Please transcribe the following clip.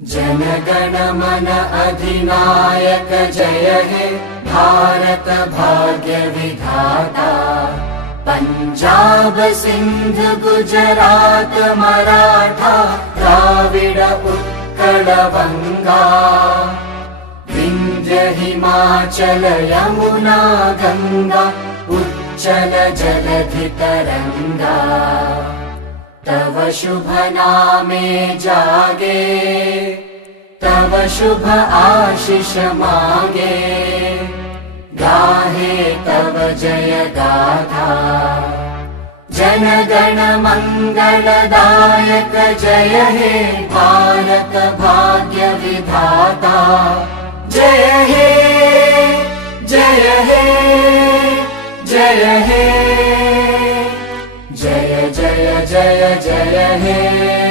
जन गण मन अधिनायक जय हे भारत भाग्य विधाता। पंजाब सिंध गुजरात मराठा द्राविड उत्कल बंगा। विंध्य हिमाचल यमुना गंगा उच्चल जलधि तरंगा। तव शुभ नामे जागे तव शुभ आशीष मागे। गाहे तव जय गाथा जन गण मंगलदायक जय हे भारत भाग्य विधाता। जय हे जय हे जय हे जय जय जय जय हे।